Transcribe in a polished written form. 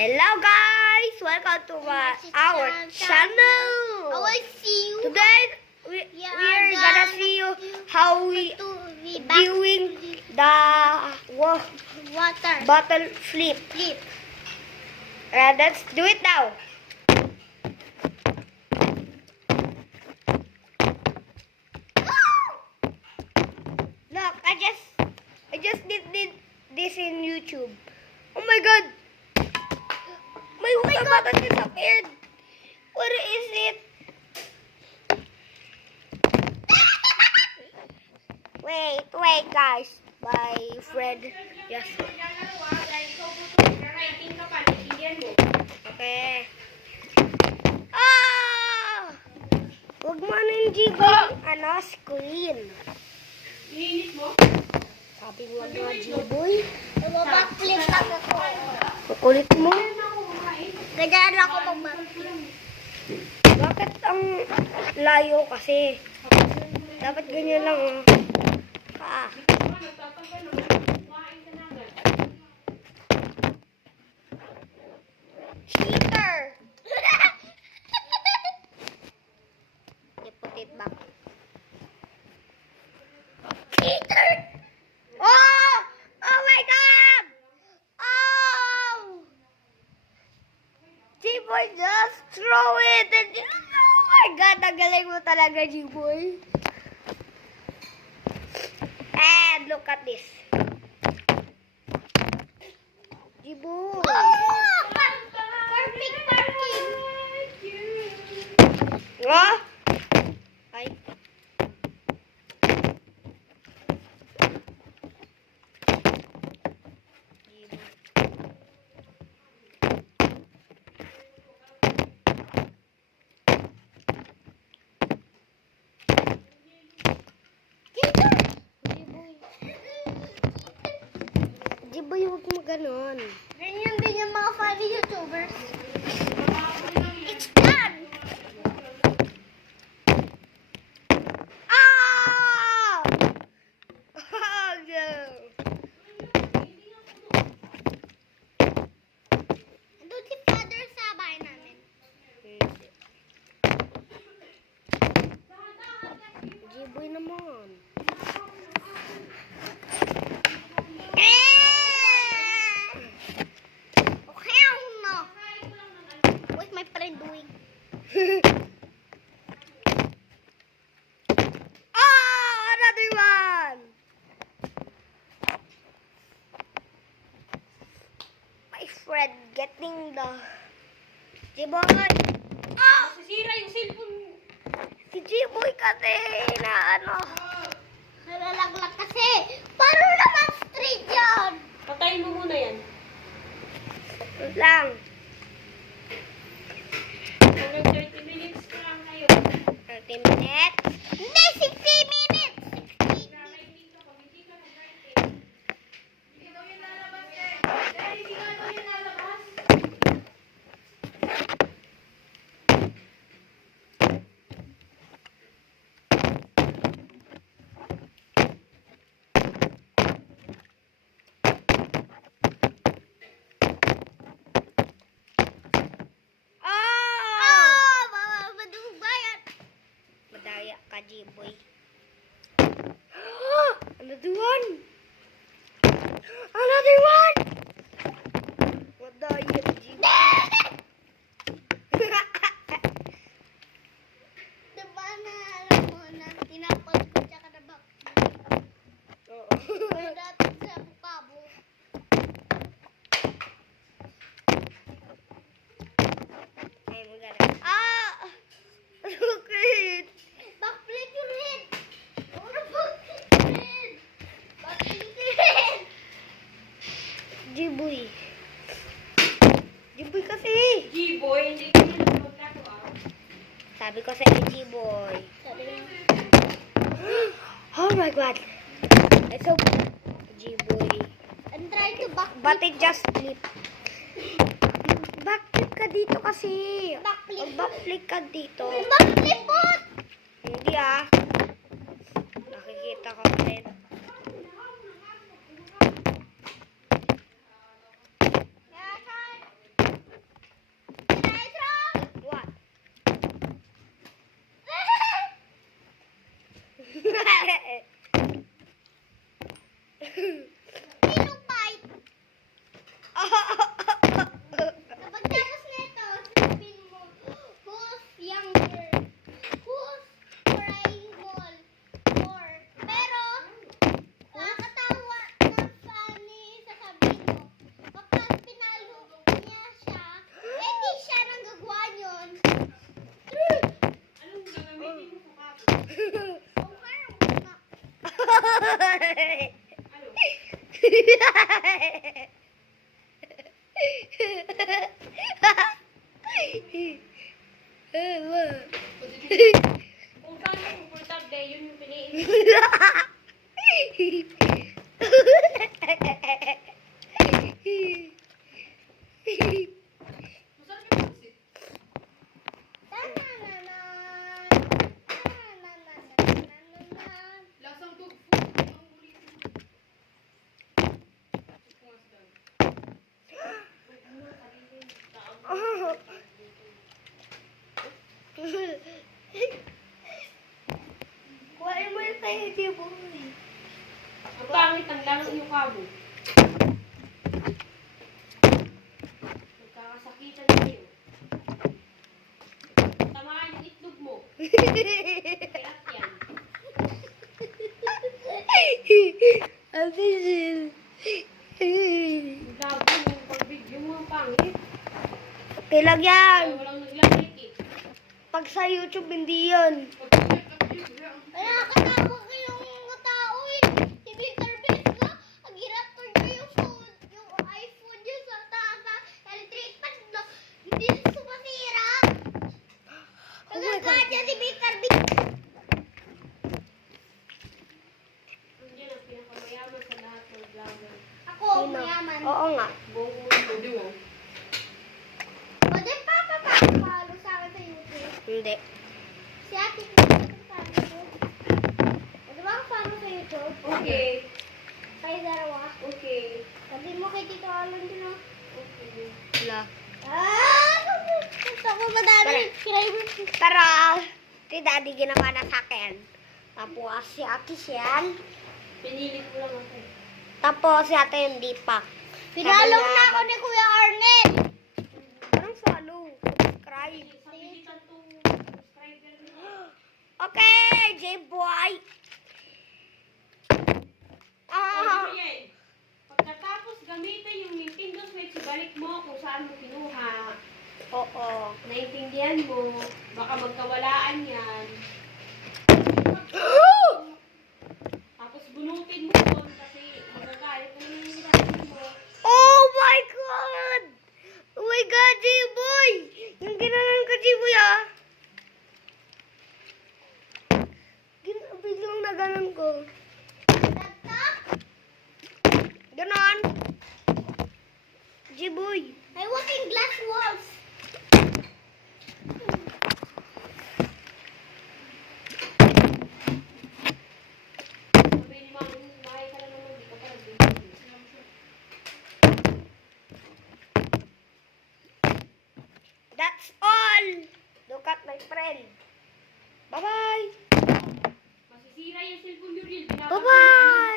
Hello guys! Welcome to our channel! Today we are gonna see you how we doing the water bottle flip. Let's do it now. Look, I just did this in YouTube. Oh my god! My water bottle disappeared. What is it? Wait guys. My friend. Yes. Okay. Ah! Huwag mo ng screen. Linis mo? Sabi mo nga, G-boy. Backflip lang ako. Kukulit mo. Ganyan ako mag-backflip. Bakit ang layo kasi? Dapat ganyan lang, oh. Cheater! Put it back. Cheater! Oh! Oh my God! Oh! G-boy, just throw it! And, oh my God! Nagaling mo talaga, G-boy. And look at this. G-boy. Oh! Perfect parking. Oh? Ay. G-boy, huwag mo ganon. Ganyan din yung mga funny YouTubers. It's done! Ah! Oh, no. Doon si Father sa bahay namin. G-boy naman. Okay, no. What's my friend doing? Oh, another one. My friend getting the G-boy. Oh, Masisira yung cellphone mo. si G-boy kasi na ano. Nalalaglag kasi. Paano naman straight yan? Patayin mo muna yan. Wait lang. Hanggang 30 minutes na lang kayo. 30 minutes. Hindi, 60 minutes. 60 minutes. Hindi daw yun lalabas eh. Dahil hindi nga daw yun lalabas. Oh! Madubayan. Madaya ka, G-boy. Another one. Another one. Madaya, G-boy. Diba na alam mo na tinapag ko siya ka na backflip? Oo. Pero dati sa bukabo. Ay, magana. Ah! Okay. Backflip yung red. Ano backflip yung red? Backflip yung red. G-boy. G-boy kasi. G-boy, hindi ko yun nagpagkato ah. Sabi ko sa G-boy. Sabi niya, Oh my God. It's so G-boy. I'm trying to backflip. But it just flip. Backflip ka dito kasi. Backflip. Backflip ka dito. Backflip po! Hindi ah. Nakikita ko rin. Kung saan ka komportable, yun yung piliin. Masarap yung pansit. Lasang dog food. Ang ulit. Kuhain mo yung tayo, Jiboy. Ang pangit ang lang yung kabo. Magkakasakitan kayo. Tamaan yung itlog mo. Kirat yan. Abisil. Ang gago yung pag-video mo ang pangit. Okay lang yan. Ay, walang nag-like eh. Pag sa YouTube, hindi yun. Nakakatawa kayong mga tao eh. Si Mr. Beast nga, ang hirap turn yung phone, yung iPhone niya sa taas na electric pan na hindi sumasira. Oh my God. Nagkakadya si Mr. Beast. Yan ang pinakamayaman sa lahat ng vlogger. Ako, mayaman. Oo nga. Buong mundo, di mo? Pwede pa papapalo sa akin sa YouTube. Hindi. Si ate ko, palo ko. Pwede ba follow sa YouTube? Okay. Kayo dalawa. Okay. Sabi mo kay Tito Alan din ah. Okay. Wala. Gusto ko madami. Pero, si Daddy ginawa na sa akin. Tapos si Ate Sian. Pinilit mo lang ako. Tapos si Ate hindi pa. Pinalong na ako ni Kuya Arnel. Anong follow? Subscribe. Sabilitan tong subscriber mo. Okay, J-Boy. Oh, yan. Pagkatapos gamitin yung Nintendo Switch, ibalik mo kung saan mo kinuha. Oo. Naintindihan mo, baka magkawalaan yan. Tapos bunutin mo doon kasi magagalit na naman yung ginagawa mo. Oh my God! Oh my God, J-Boy! Yung ginanon ko, J-Boy, ah. Biglang na ganon ko. Ganon. J-Boy. May walking glass walls. Sabi ni Mami, kumain ka na naman, di ka pa nagbibigay. That's all. Look at my friend. Bye-bye. Masisira yung cellphone nyo rin. Bye-bye.